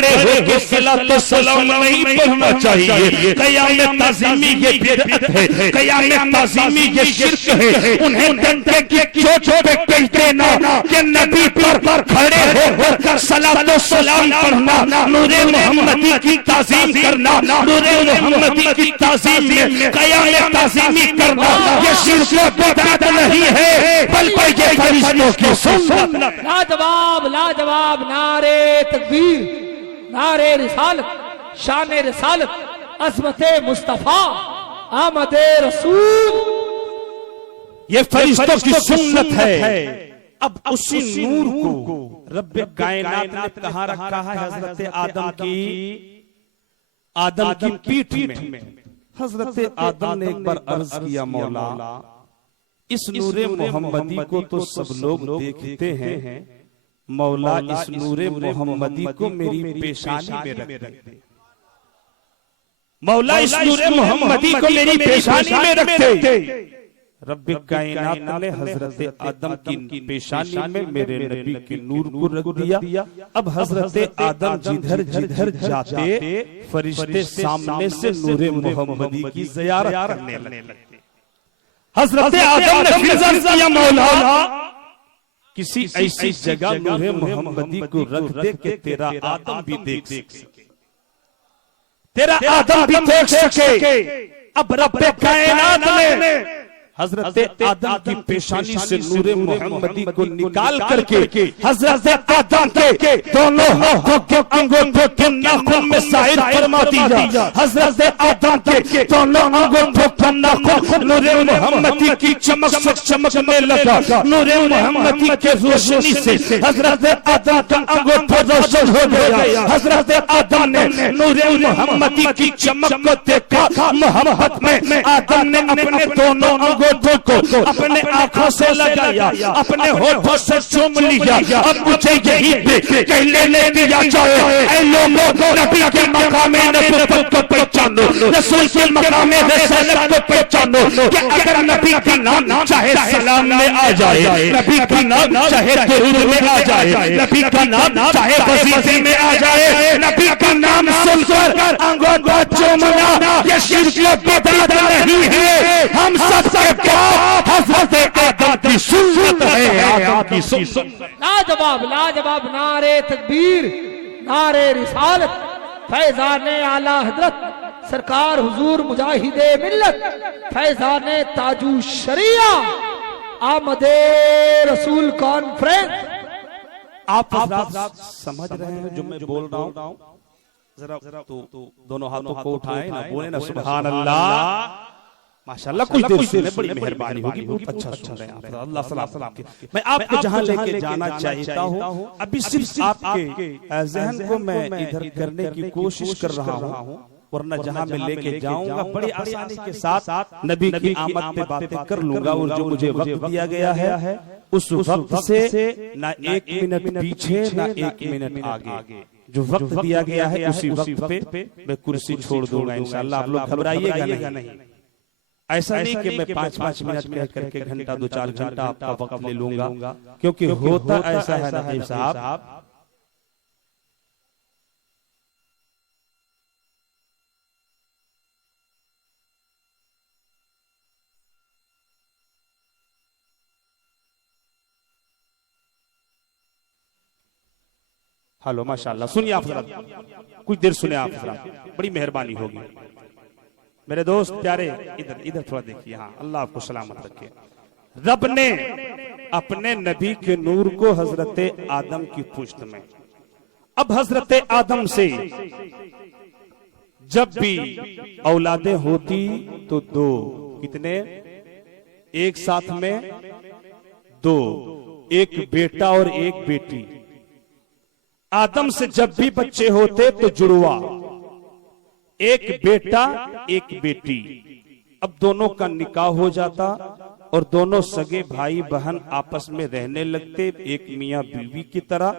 के सलातो सलाम नहीं पढ़ना चाहिए। क़याम ताज़ीमी ये बिदअत है, क़याम ताज़ीमी ये शिर्क है। उन्हें डंडे की चोट पे कह देना कि नबी पर खड़े होकर सलातो सलाम पढ़ना, नूरे मोहम्मदी की ताज़ीम करना, नूरे मोहम्मदी की ताज़ीम में क़याम ताज़ीमी करना ये शिर्क बिदअत नहीं है, बल्कि ये फरिश्तों की सुन्नत। लाजवाब लाजवाब, नारे तकबीर, नारे रिसालत, शान रिसालत, अज़मत मुस्तफा, आमद रसूल, ये फरिश्तों की सुन्नत है। अब उसी नूर को रब कायनात ने कहाँ रखा है? हजरत आदम की पीठ में। हजरत आदम ने एक बार अर्ज किया, मौला इस नूरे मोहम्मदी को तो सब लोग देखते हैं, मौला इस नूरे मोहम्मदी को मेरी पेशानी में रख दे। मौला इस नूरे मोहम्मदी को मेरी पेशानी में रख दे। रब कायनात ने हजरत आदम की पेशानी में मेरे नबी के नूर को रख दिया। अब हजरत आदम जिधर जिधर जाते फरिश्ते सामने से नूरे मोहम्मदी की ज़ियारत करने लगते। हजरत आदम ने फिर अर्ज़ किया, मौला किसी ऐसी जगह नूरे मोहम्मदी को रख दे कि तेरा आदम भी देख सके, तेरा आदम भी देख सके। अब रब कायनात ने हजरत आदम की पेशानी से नूरे मोहम्मदी को निकाल करके हजरत आदम के दोनों हाथों के अंगूठों के नाखून में साहिर फरमा दिया। हजरत आदम के दोनों अंगूठों के नाखून नूरे मोहम्मदी की चमक से चमकने लगा। नूरे मोहम्मदी के रोशनी से हजरत आदम का अंगूठा रोशन हो गया। हजरत आदम ने नूरे मोहम्मदी की चमक को देखा, मोहब्बत में आदम ने अपने दोनों अंगूठों को अपने आंखों से लगाया, अपने होठों से चूम लिया। अब मुझे यही कह लेने दिया जाए, ऐ लोगों नबी के मकामे नबूवत को पहचानो, रसूल के मकामे रिसालत को पहचानो कि अगर नबी का नाम चाहे सलाम में आ जाए, नबी का नाम चाहे दुरूद में आ जाए, नबी का नाम चाहे वजीफे में आ जाए, नबी का नाम सुनकर अंगूठा चूमना ये शिर्क बिदअत नहीं है। हम सबसे हजरत आदम की सुन्नत है, आदम की सुन्नत। लाजवाब लाजवाब, नारे तकबीर, नारे रिसालत, फैजाने आला हजरत सरकार हुजूर मुजाहिदे मिल्लत, फैजाने ताजू शरिया, आमदे रसूल कॉन्फ्रेंस। आप समझ रहे हैं जो मैं बोल रहा हूँ? जरा तो दोनों हाथों को उठाएं ना, बोले ना सुभान अल्लाह, माशाअल्लाह। कुछ देर से बड़ी मेहरबानी होगी, बहुत अच्छा सुन रहे हैं आप। अल्लाह सलाम। मैं आपको जहां लेके जाना चाहता हूं, अभी सिर्फ आपके ज़हन को मैं इधर करने की कोशिश कर रहा हूं, वरना जहां मैं लेके जाऊंगा बड़ी आसानी के साथ नबी की आमद पे बातें कर लूंगा। और जो मुझे वक्त दिया गया है उस वक्त से ना 1 मिनट पीछे ना 1 मिनट आगे, जो वक्त दिया गया है उसी वक्त पे मैं कुर्सी छोड़ दूंगा इंशाअल्लाह। आप लोग घबराइएगा नहीं। ऐसा नहीं कि मैं 5-5 मिनट कह करके घंटा 2-4 घंटा आपका वक्त ले लूंगा, क्योंकि होता ऐसा है नबी साहब, हेलो माशाअल्लाह, सुनिए आप जरा, कुछ देर सुने आप जरा, बड़ी मेहरबानी होगी मेरे दोस्त प्यारे। इधर थोड़ा देखिए। हाँ, अल्लाह आपको सलामत रखे। रब ने अपने नबी के नूर को हजरत आदम की पुश्त में, अब हजरत आदम से जब भी औलादें होती तो 2, कितने? एक साथ में 2, एक बेटा और एक बेटी। आदम से जब भी बच्चे होते तो जुड़वा, एक बेटा एक बेटी। अब दोनों का निकाह हो जाता और दोनों सगे भाई बहन आपस में रहने लगते, एक मियाँ बीवी की तरह।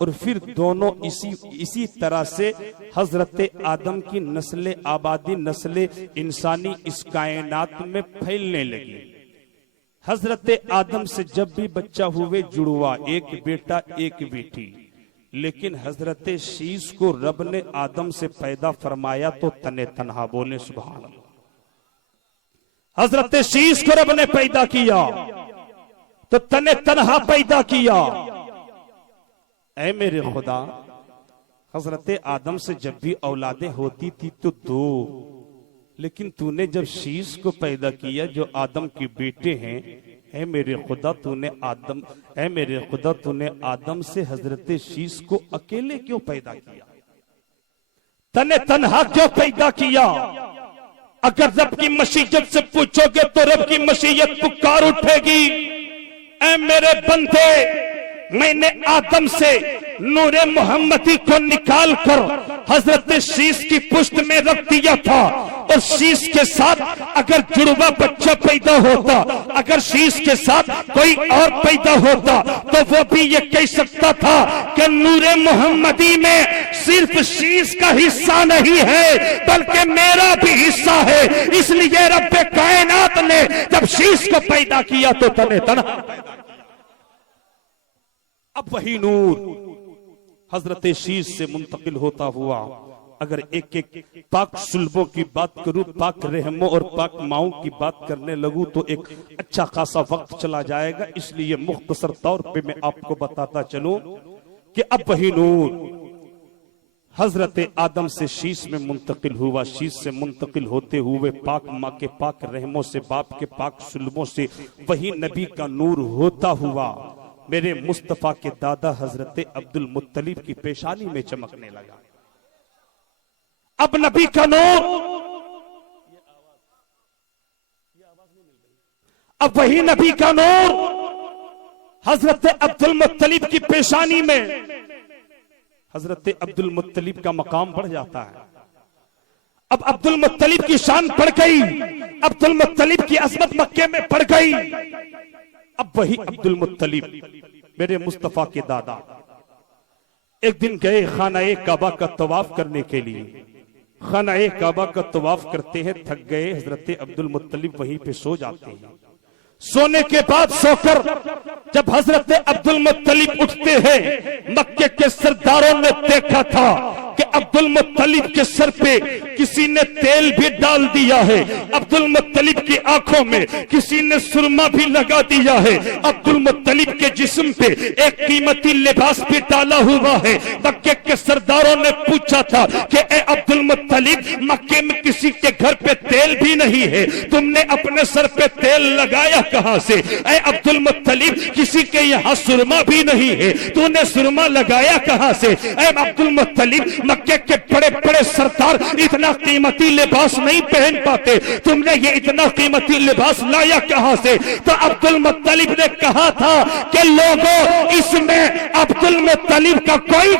और फिर दोनों इसी तरह से हजरत आदम की नस्ल आबादी, नस्ल इंसानी इस कायनात में फैलने लगी। हजरत आदम से जब भी बच्चा हुए जुड़वा, एक बेटा एक बेटी। लेकिन हजरत शीश को रब ने आदम से पैदा फरमाया तो तने तनहा, बोले सुभान अल्लाह। हजरत शीश को रब ने पैदा किया तो तने तनहा पैदा किया। ऐ मेरे खुदा, हजरत आदम से जब भी औलादें होती थी तो दो, लेकिन तूने जब शीश को पैदा किया जो आदम के बेटे हैं, ऐ मेरे खुदा तूने आदम से हजरत शीश को अकेले क्यों पैदा किया, तने तन्हा क्यों पैदा किया? अगर रब की मशीयत से पूछोगे तो रब की मशीयत पुकार उठेगी, ऐ मेरे बंदे, मैंने आदम से नूरे मोहम्मदी को निकाल कर हजरत शीश की पुष्ट में रख दिया था, और शीश के साथ अगर जुड़वा बच्चा पैदा होता, अगर शीश के साथ कोई और पैदा होता तो वो भी ये कह सकता था कि नूरे मोहम्मदी में सिर्फ शीश का हिस्सा नहीं है बल्कि मेरा भी हिस्सा है। इसलिए रब्बे कायनात ने जब शीश को पैदा किया तो तने तन्हा। अब वही नूर हजरत शीश से मुंतकिल होता हुआ, अगर एक एक पाक सुल्बों की बात करूं, पाक रहमों और पाक माओं की बात करने लगूं तो एक अच्छा खासा वक्त चला जाएगा। इसलिए मुख्तसर तौर पे मैं आपको बताता चलूं कि अब वही नूर हजरत आदम से शीश में मुंतकिल हुआ। शीश से मुंतकिल होते हुए पाक माँ के पाक रहमों से, बाप के पाक सुल्बों से वही नबी का नूर होता हुआ मेरे मुस्तफा के दादा हजरत अब्दुल मुत्तलिब की पेशानी में चमकने लगा। अब नबी का नूर, अब वही नबी का नूर हजरत अब्दुल मुत्तलिब की पेशानी में, हजरत अब्दुल मुत्तलिब का मकाम बढ़ जाता है। अब अब्दुल मुत्तलिब की शान बढ़ गई, अब्दुल मुत्तलिब की अजमत मक्के में बढ़ गई। अब वही अब्दुल मुत्तलिब मेरे मुस्तफा के दादा एक दिन गए खाना-ए काबा का तवाफ करने के लिए। खाना-ए काबा का तवाफ करते हैं, थक गए, हजरत अब्दुल मुत्तलिब वहीं पे सो जाते हैं। सोने के बाद सोकर जब हजरत अब्दुल मुत्तलिब उठते हैं, मक्के के सरदारों ने देखा था कि अब्दुल मुत्तलिब के सर पे किसी ने तेल भी डाल दिया है, अब्दुल मुत्तलिब की आंखों में किसी ने सुरमा भी लगा दिया है, अब्दुल मुत्तलिब के जिस्म पे एक कीमती लिबास भी डाला हुआ है। मक्के के सरदारों ने पूछा था कि ए अब्दुल मुत्तलिब, मक्के में किसी के घर पे तेल भी नहीं है, तुमने अपने सर पे तेल लगाया कहां से? ए अब्दुल मुत्तलिब, किसी के यहाँ सुरमा भी नहीं है, तूने सुरमा लगाया कहां से? ए अब्दुल मुत्तलिब, मक्के के बड़े बड़े सरदार इतना कीमती लिबास नहीं पहन पाते, तुमने ये इतना कीमती लिबास लाया कहां से? तो अब्दुल मुत्तलिब ने कहा था कि लोगों, इसमें अब्दुल मुत्तलिब का कोई